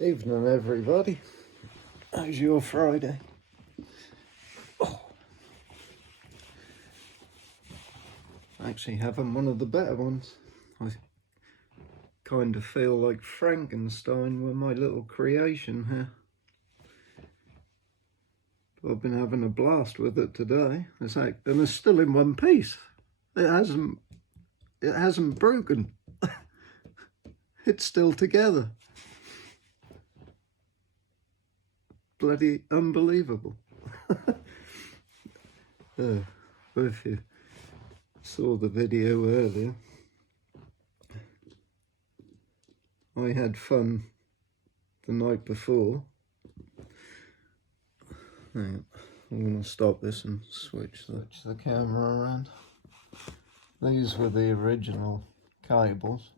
Evening everybody, how's your Friday? Actually having one of the better ones. I kind of feel like Frankenstein with my little creation here. I've been having a blast with it today. And it's still in one piece. It hasn't broken. It's still together. Bloody unbelievable. If you saw the video earlier, I had fun the night before. I'm going to stop this and switch the camera around. These were the original cables,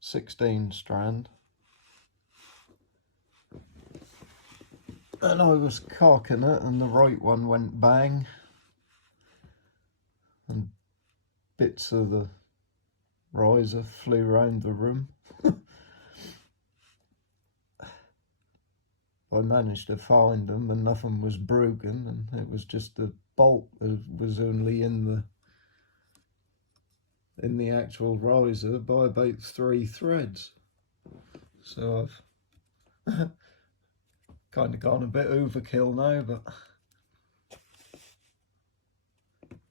16 strand, and I was cocking it and the right one went bang and bits of the riser flew around the room. I managed to find them and nothing was broken, and it was just the bolt that was only in the actual riser by about 3 threads. So I've kind of gone a bit overkill now, but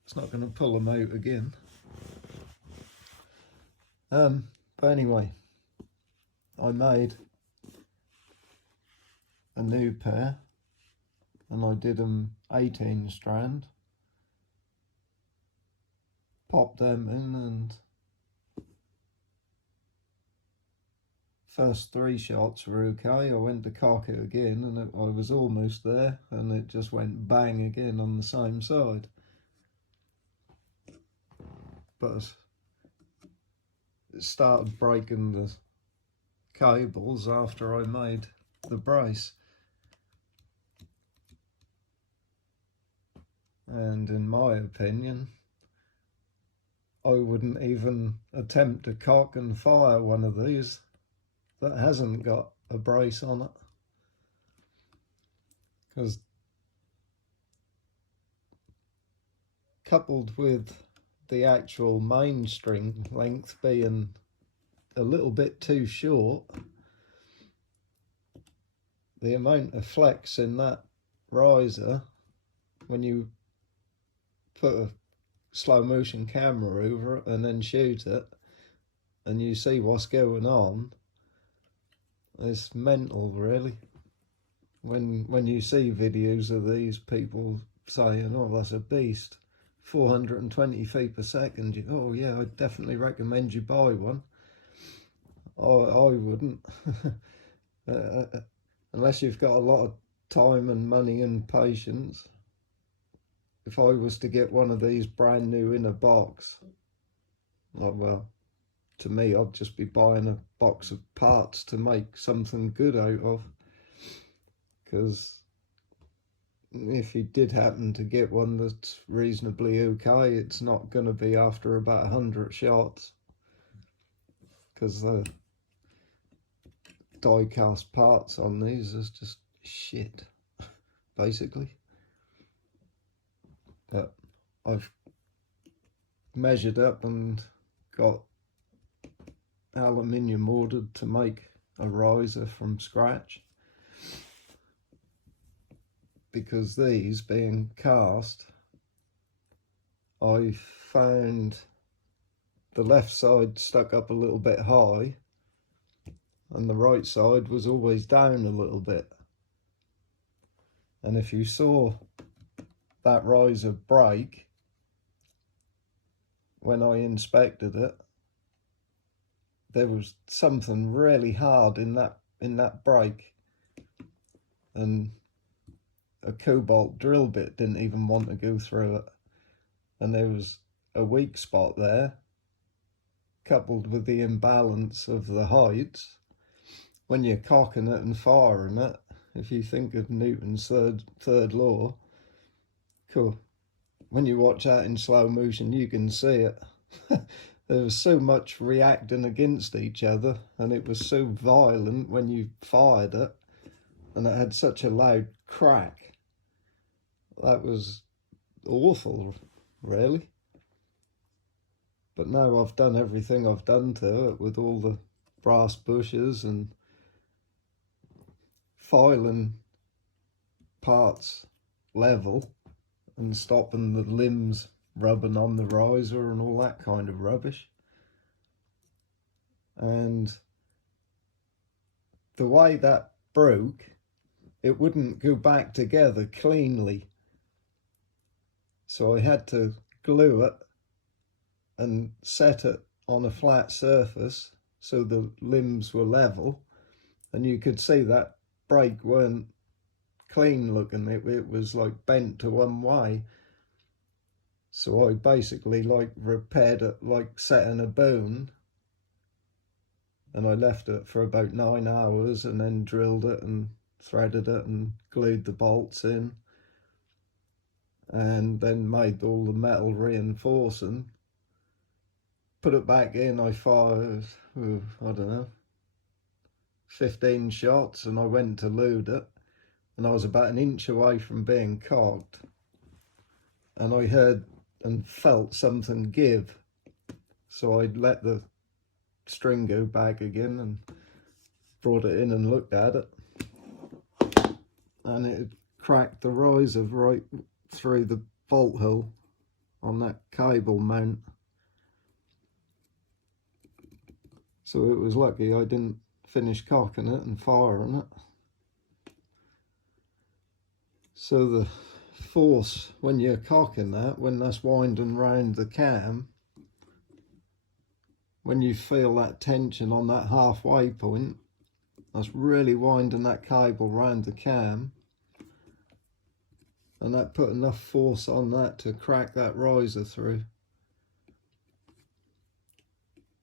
it's not going to pull them out again. But anyway, I made a new pair and I did them 18 strand, popped them in, and first 3 shots were okay. I went to cock it again and I was almost there and it just went bang again on the same side. But it started breaking the cables after I made the brace. And in my opinion, I wouldn't even attempt to cock and fire one of these that hasn't got a brace on it, because coupled with the actual main string length being a little bit too short, the amount of flex in that riser, when you put a slow motion camera over it and then shoot it and you see what's going on, it's mental really. When you see videos of these people saying, oh, that's a beast, 420 feet per second, oh yeah, I definitely recommend you buy one. I wouldn't. Unless you've got a lot of time and money and patience. If I was to get one of these brand new in a box, well, to me, I'd just be buying a box of parts to make something good out of. Because if you did happen to get one that's reasonably okay, it's not going to be after about 100 shots. Because the die cast parts on these is just shit, basically. But I've measured up and got aluminium ordered to make a riser from scratch, because these being cast, I found the left side stuck up a little bit high and the right side was always down a little bit. And if you saw that riser break when I inspected it, there was something really hard in that break, and a cobalt drill bit didn't even want to go through it, and there was a weak spot there, coupled with the imbalance of the heights. When you're cocking it and firing it, if you think of Newton's third law, cool, when you watch that in slow motion you can see it. there was so much reacting against each other, and it was so violent when you fired it, and it had such a loud crack. That was awful, really. But now I've done everything I've done to it with all the brass bushes and filing parts level and stopping the limbs rubbing on the riser and all that kind of rubbish. And the way that broke, it wouldn't go back together cleanly. So I had to glue it and set it on a flat surface so the limbs were level, and you could see that break weren't clean looking. It was like bent to one way. So I basically like repaired it like setting a bone, and I left it for about 9 hours and then drilled it and threaded it and glued the bolts in, and then made all the metal reinforcing, put it back in. I fired, I don't know, 15 shots, and I went to load it, and I was about an inch away from being cocked, and I heard and felt something give. So I let the string go back again and brought it in and looked at it, and it cracked the riser right through the bolt hole on that cable mount. So it was lucky I didn't finish cocking it and firing it. So the force when you're cocking that, when that's winding round the cam, when you feel that tension on that halfway point, that's really winding that cable round the cam, and that put enough force on that to crack that riser through.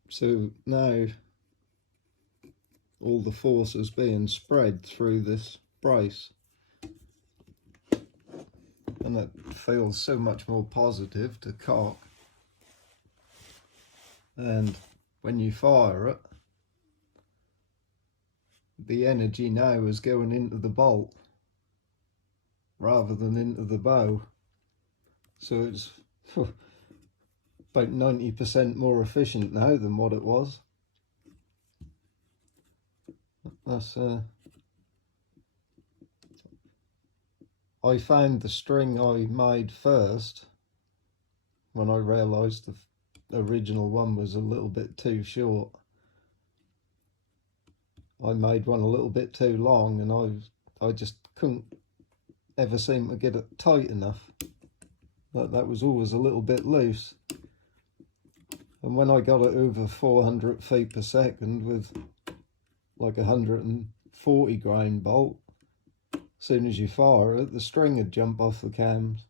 So now all the force is being spread through this brace, and it feels so much more positive to cock. And when you fire it, the energy now is going into the bolt rather than into the bow. So it's about 90% more efficient now than what it was. That's I found the string I made first when I realised the original one was a little bit too short. I made one a little bit too long, and I just couldn't ever seem to get it tight enough. That was always a little bit loose. And when I got it over 400 feet per second with like 140 grain bolt, as soon as you fire it, the string would jump off the cams.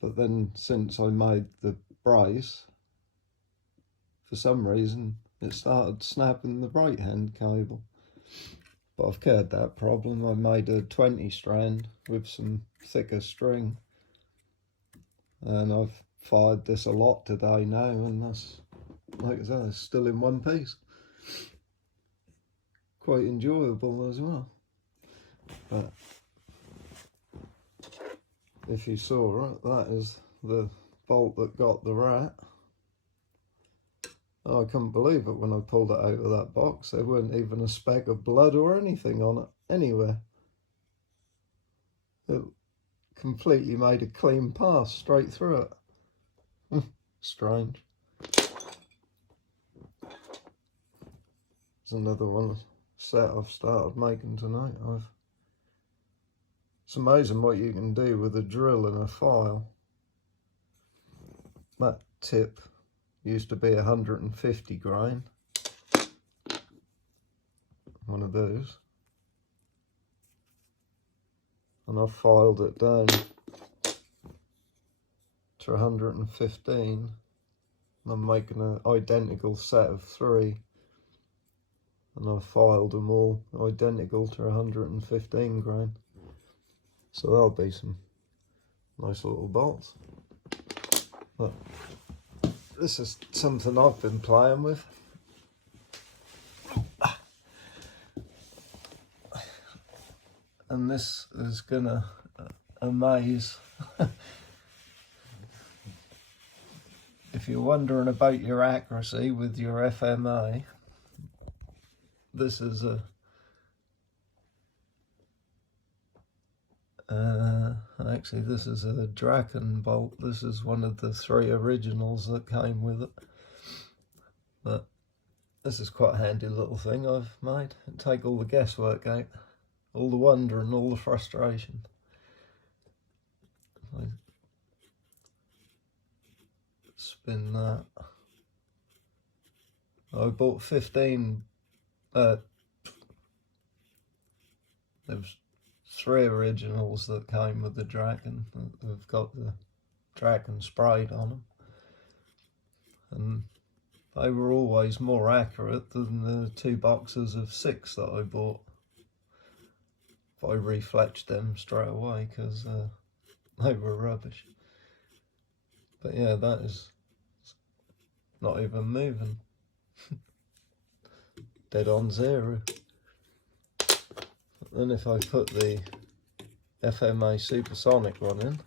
But then since I made the brace, for some reason it started snapping the right hand cable. But I've cured that problem. I made a 20 strand with some thicker string, and I've fired this a lot today now, and that's, like I said, it's still in one piece. Quite enjoyable as well. But if you saw it, that is the bolt that got the rat. I couldn't believe it when I pulled it out of that box. There weren't even a speck of blood or anything on it anywhere. It completely made a clean pass straight through it. Strange. It's another one set I've started making tonight. It's amazing what you can do with a drill and a file. That tip used to be 150 grain, one of those, and I've filed it down to 115, and I'm making an identical set of 3, and I've filed them all identical to 115 grain. So there'll be some Nice little bolts. But this is something I've been playing with. And this is gonna amaze. If you're wondering about your accuracy with your FMA, this is a actually this is a Draken bolt. This is one of the 3 originals that came with it, but this is quite a handy little thing I've made. Take all the guesswork out, all the wonder and all the frustration. I spin that. I bought 15, there was 3 originals that came with the Draken. They've got the Draken sprayed on them, and they were always more accurate than the 2 boxes of 6 that I bought. I refletched them straight away because they were rubbish. But yeah, that is not even moving. Dead on 0. Then if I put the FMA Supersonic one in,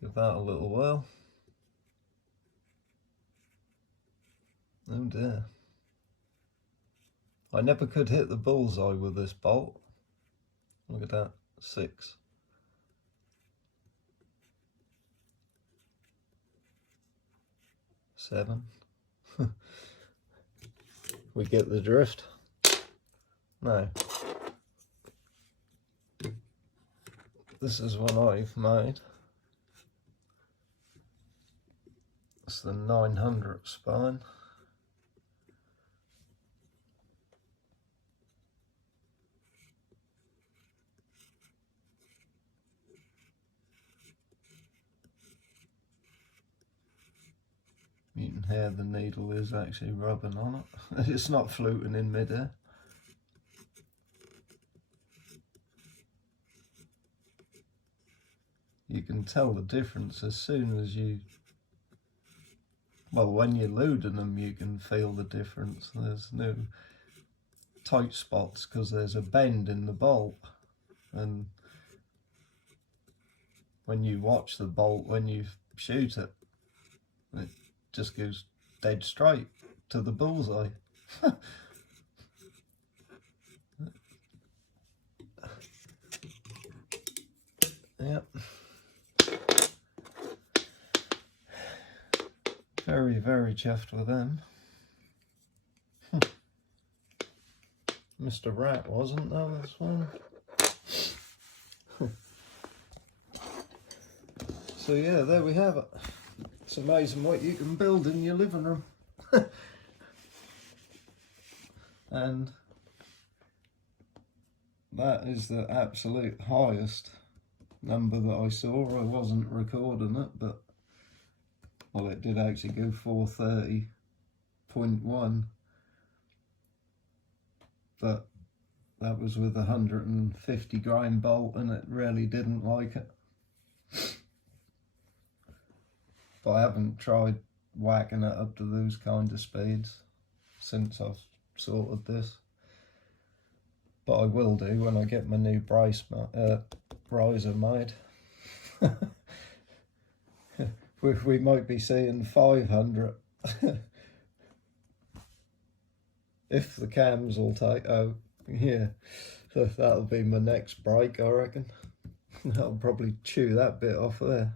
give that a little whirl. Oh dear. I never could hit the bullseye with this bolt. Look at that, 6. Seven. We get the drift. Now, this is one I've made. It's the 900 spine. You can hear the needle is actually rubbing on it. It's not floating in midair. You can tell the difference as soon as you, well, when you're loading them you can feel the difference. There's no tight spots because there's a bend in the bolt, and when you watch the bolt, when you shoot it, it just goes dead straight to the bullseye. Yep. Very, very chuffed with them. Mr. Rat wasn't though, this one. So yeah, there we have it. It's amazing what you can build in your living room. And that is the absolute highest number that I saw. I wasn't recording it, but well, it did actually go 430.1, but that was with a 150 grain bolt and it really didn't like it. But I haven't tried whacking it up to those kind of speeds since I've sorted this. But I will do when I get my new riser made. We might be seeing 500 if the cams will take out. Yeah, so that'll be my next break, I reckon. I'll probably chew that bit off there.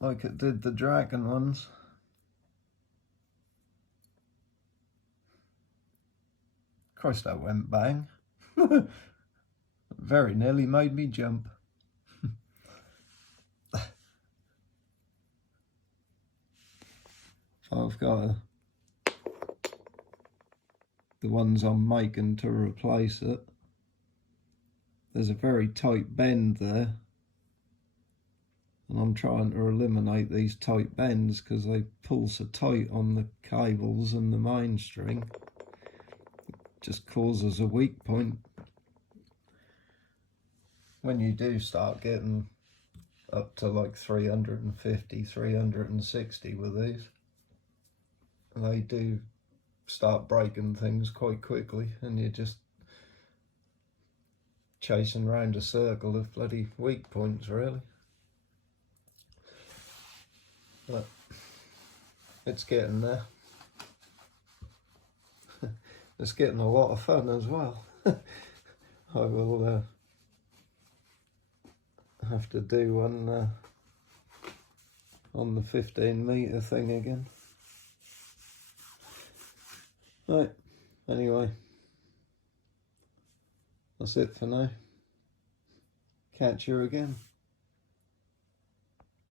Like it did the Dragon ones. Christ, that went bang. Very nearly made me jump. So I've got the ones I'm making to replace it. There's a very tight bend there, and I'm trying to eliminate these tight bends because they pull so tight on the cables and the mainstring. It just causes a weak point. When you do start getting up to like 350, 360 with these, they do start breaking things quite quickly, and you're just chasing round a circle of bloody weak points, really. But it's getting there. It's getting a lot of fun as well. I will have to do one on the 15-metre thing again. Right, anyway, that's it for now. Catch you again.